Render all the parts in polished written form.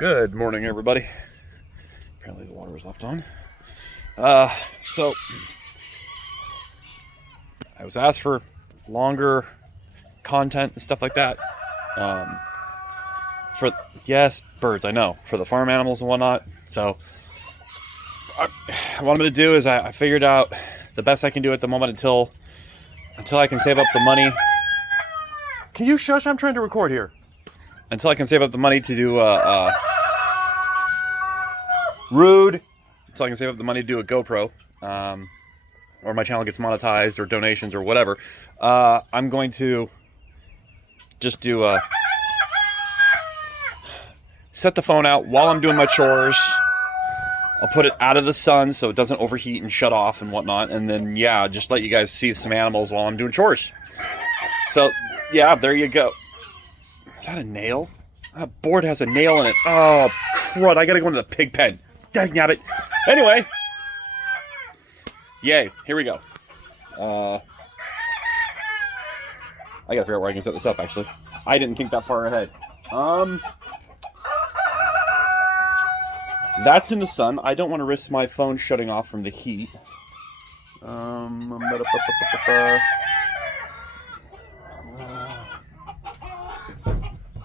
Good morning, everybody. Apparently the water was left on. So I was asked for longer content and stuff like that. Yes, birds, I know, for the farm animals and whatnot. So what I'm going to do is I figured out the best I can do at the moment until I can save up the money. Can you shush? I'm trying to record here. Until I can save up the money to do rude. Until I can save up the money to do a GoPro, or my channel gets monetized, or donations, or whatever. I'm going to just do set the phone out while I'm doing my chores. I'll put it out of the sun so it doesn't overheat and shut off and whatnot, and then yeah, just let you guys see some animals while I'm doing chores. So yeah, there you go. Is that a nail? That board has a nail in it. Oh, crud. I gotta go into the pig pen. Dang nabbit. Anyway. Yay. Here we go. I gotta figure out where I can set this up, actually. I didn't think that far ahead. That's in the sun. I don't want to risk my phone shutting off from the heat.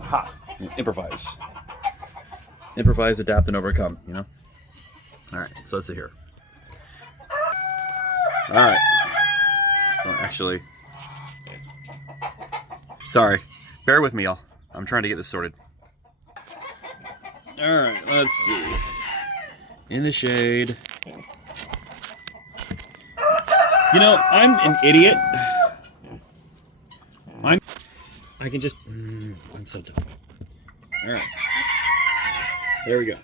Ha! Improvise. Improvise, adapt, and overcome, you know? Alright, so let's see here. Alright. Oh, actually... Sorry. Bear with me, y'all. I'm trying to get this sorted. Alright, let's see. In the shade. You know, I'm an idiot. I can just... I'm so dumb. Alright. There we go.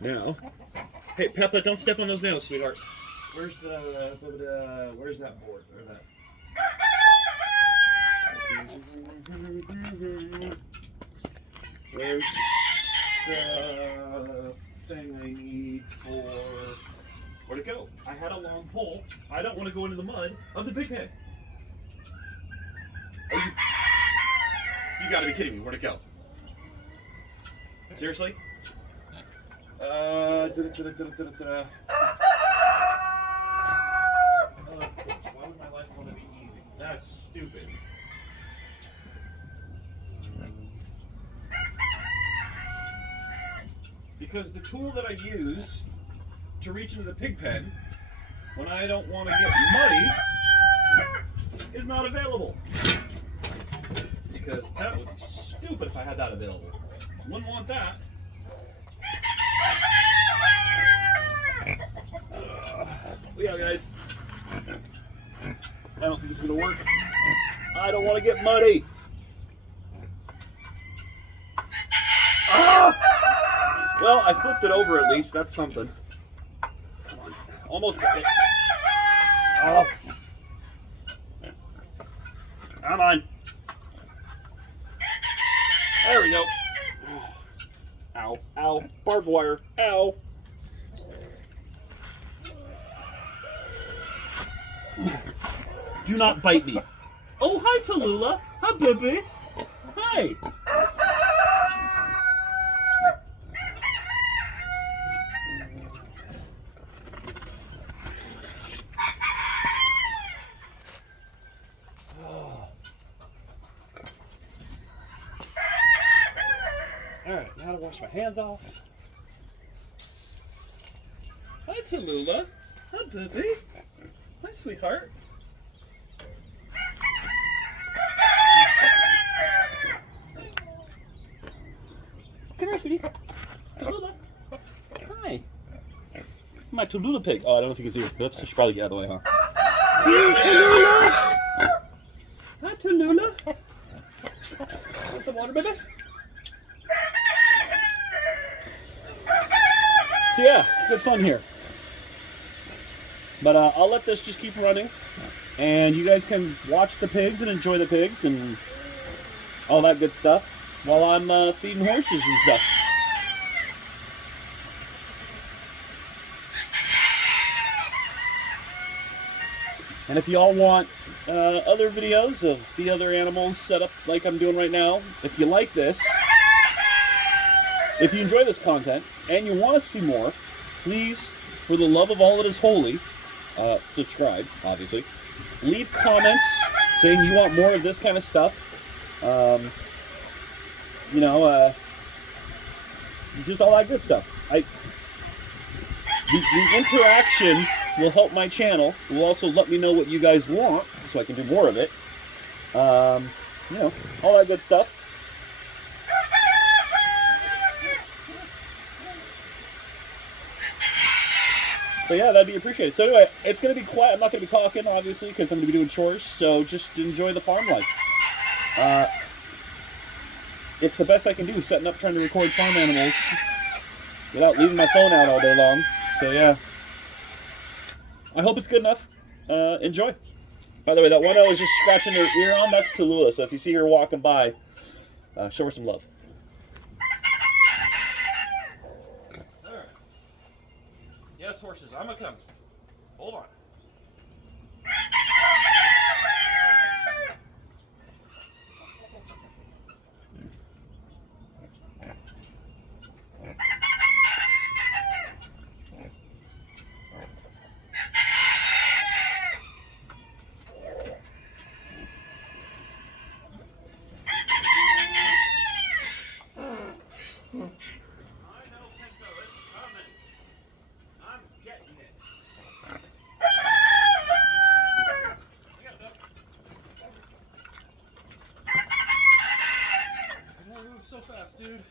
Now... Hey, Peppa, don't step on those nails, sweetheart. Where's that board? Where's the thing I need for... Where'd it go? I had a long pole. I don't want to go into the mud of the pig pen. You gotta be kidding me. Where'd it go? Seriously? Why would my life want to be easy? That's stupid. Because the tool that I use to reach into the pig pen when I don't want to get muddy is not available. Because that would be stupid if I had that available. Wouldn't want that. Yeah, guys. I don't think it's going to work. I don't want to get muddy. Ah! Well, I flipped it over at least. That's something. Come on. Almost got it. Oh. Come on. There we go. Ow. Ow. Barbed wire. Ow. Do not bite me. Oh, hi, Tallulah. Hi, Bippy. Hi. Alright, now to wash my hands off. Hi, Tallulah. Hi, Bippy. Hi, sweetheart. Come here, sweetie. Tallulah. Hi. My Tallulah pig. Oh, I don't know if you can see her. Oops, I should probably get out of the way, huh? Tallulah. Hi, Tallulah. Want some water, baby? So yeah, good fun here. But I'll let this just keep running, and you guys can watch the pigs and enjoy the pigs and all that good stuff while I'm feeding horses and stuff. And if y'all want other videos of the other animals set up like I'm doing right now, if you like this, if you enjoy this content and you want to see more, please, for the love of all that is holy, subscribe, obviously. Leave comments saying you want more of this kind of stuff. Just all that good stuff. The interaction will help my channel. It will also let me know what you guys want, so I can do more of it. All that good stuff. So yeah, that'd be appreciated. So anyway, it's going to be quiet. I'm not going to be talking, obviously, because I'm going to be doing chores. So just enjoy the farm life. It's the best I can do, setting up trying to record farm animals without leaving my phone out all day long. So yeah, I hope it's good enough. Enjoy. By the way, that one I was just scratching her ear on, that's Tallulah. So if you see her walking by, show her some love. There. Yes, horses, I'm gonna come. Hold on. So fast, dude.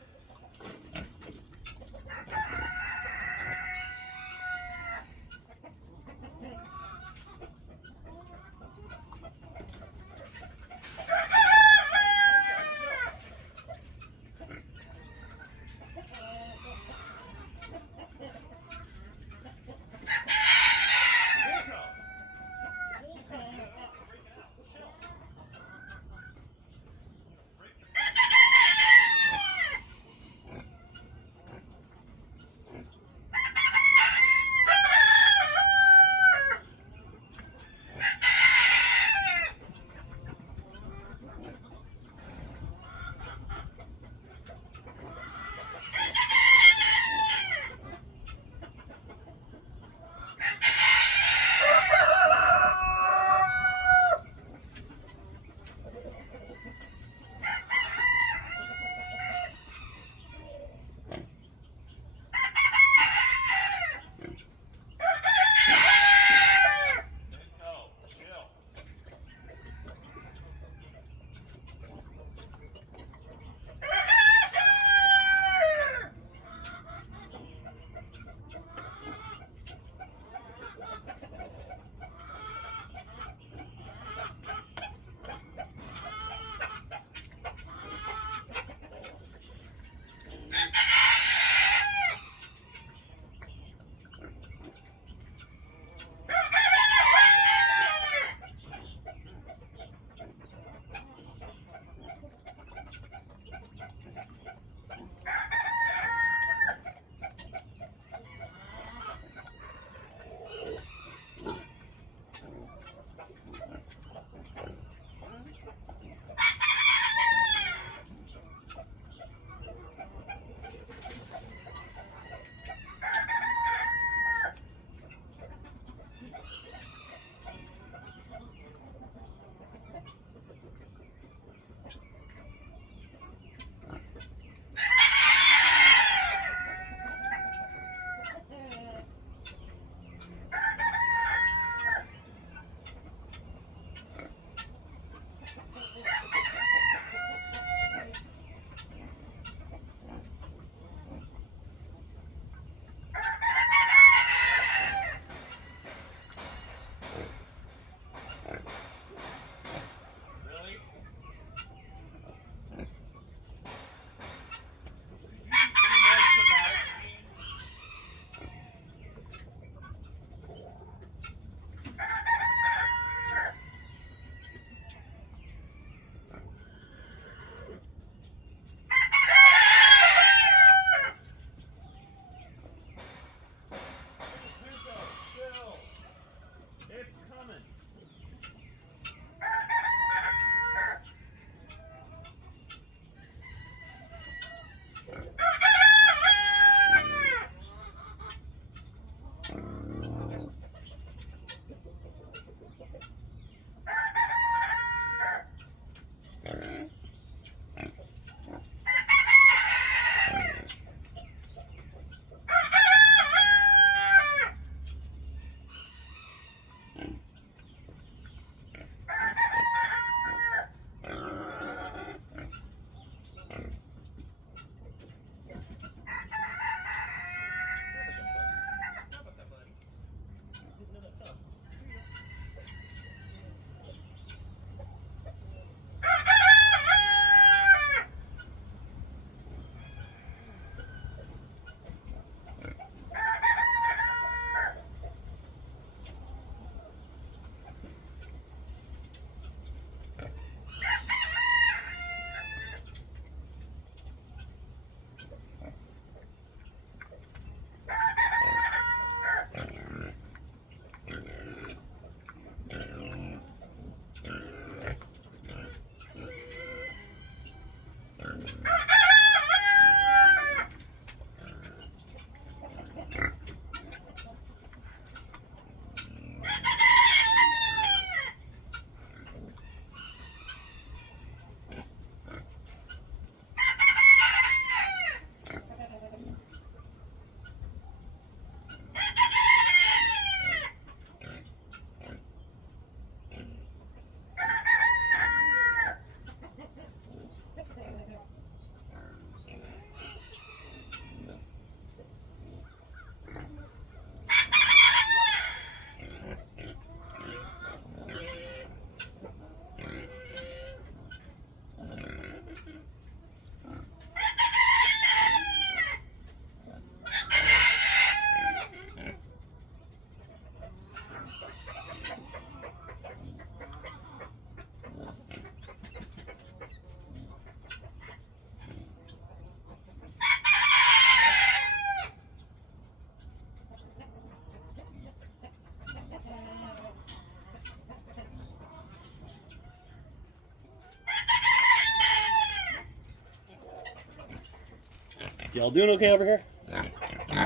Y'all doing okay over here?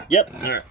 Yep, here.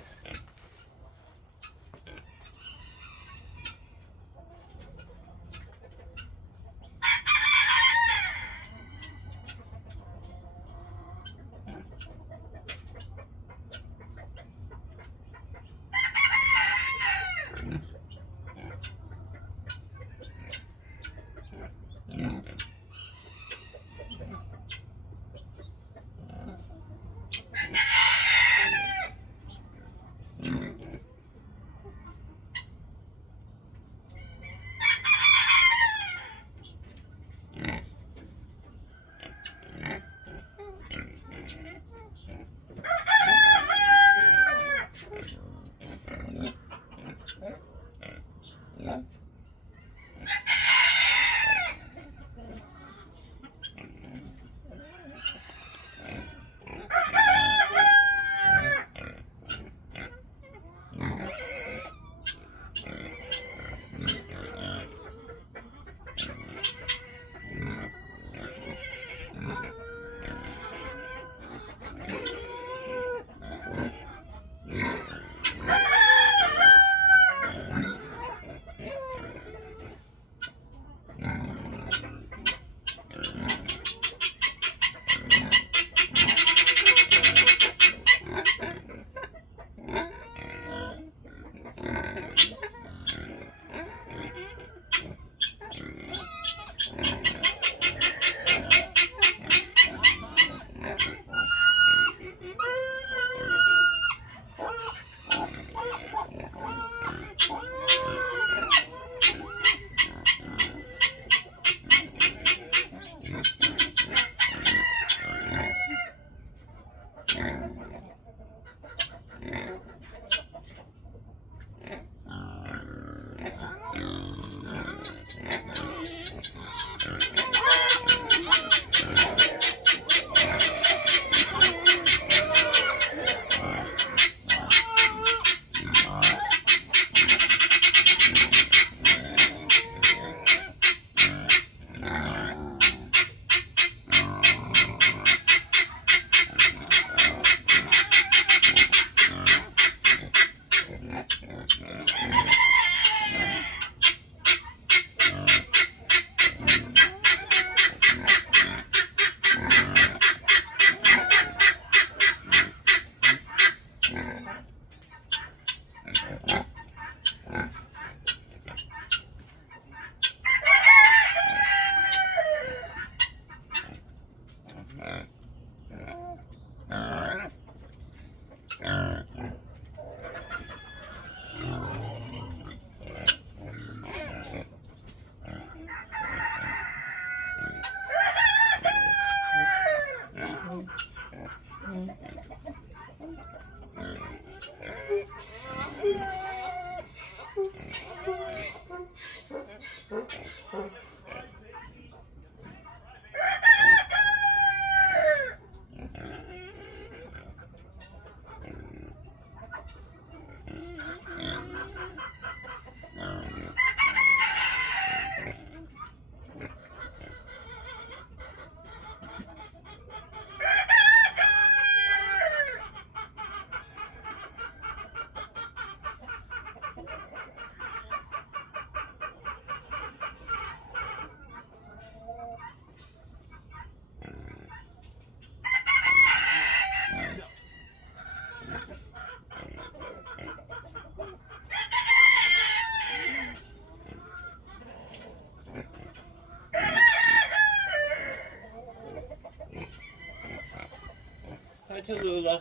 Hi, Tallulah.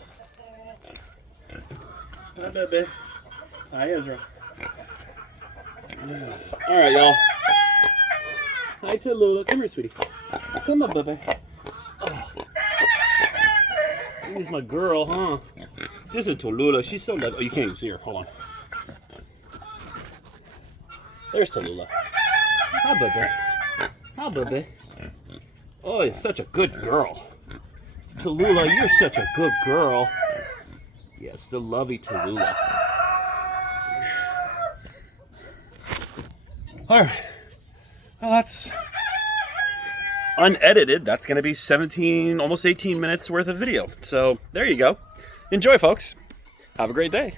Hi, baby. Hi, Ezra. All right, y'all. Hi, Tallulah. Come here, sweetie. Come on, baby. Oh. This is my girl, huh? This is Tallulah. She's so lovely. Oh, you can't even see her. Hold on. There's Tallulah. Hi, baby. Hi, baby. Oh, you're such a good girl. Tallulah, you're such a good girl. Yes, the lovey Tallulah. All right. Well, unedited, that's going to be 17, almost 18 minutes worth of video. So there you go. Enjoy, folks. Have a great day.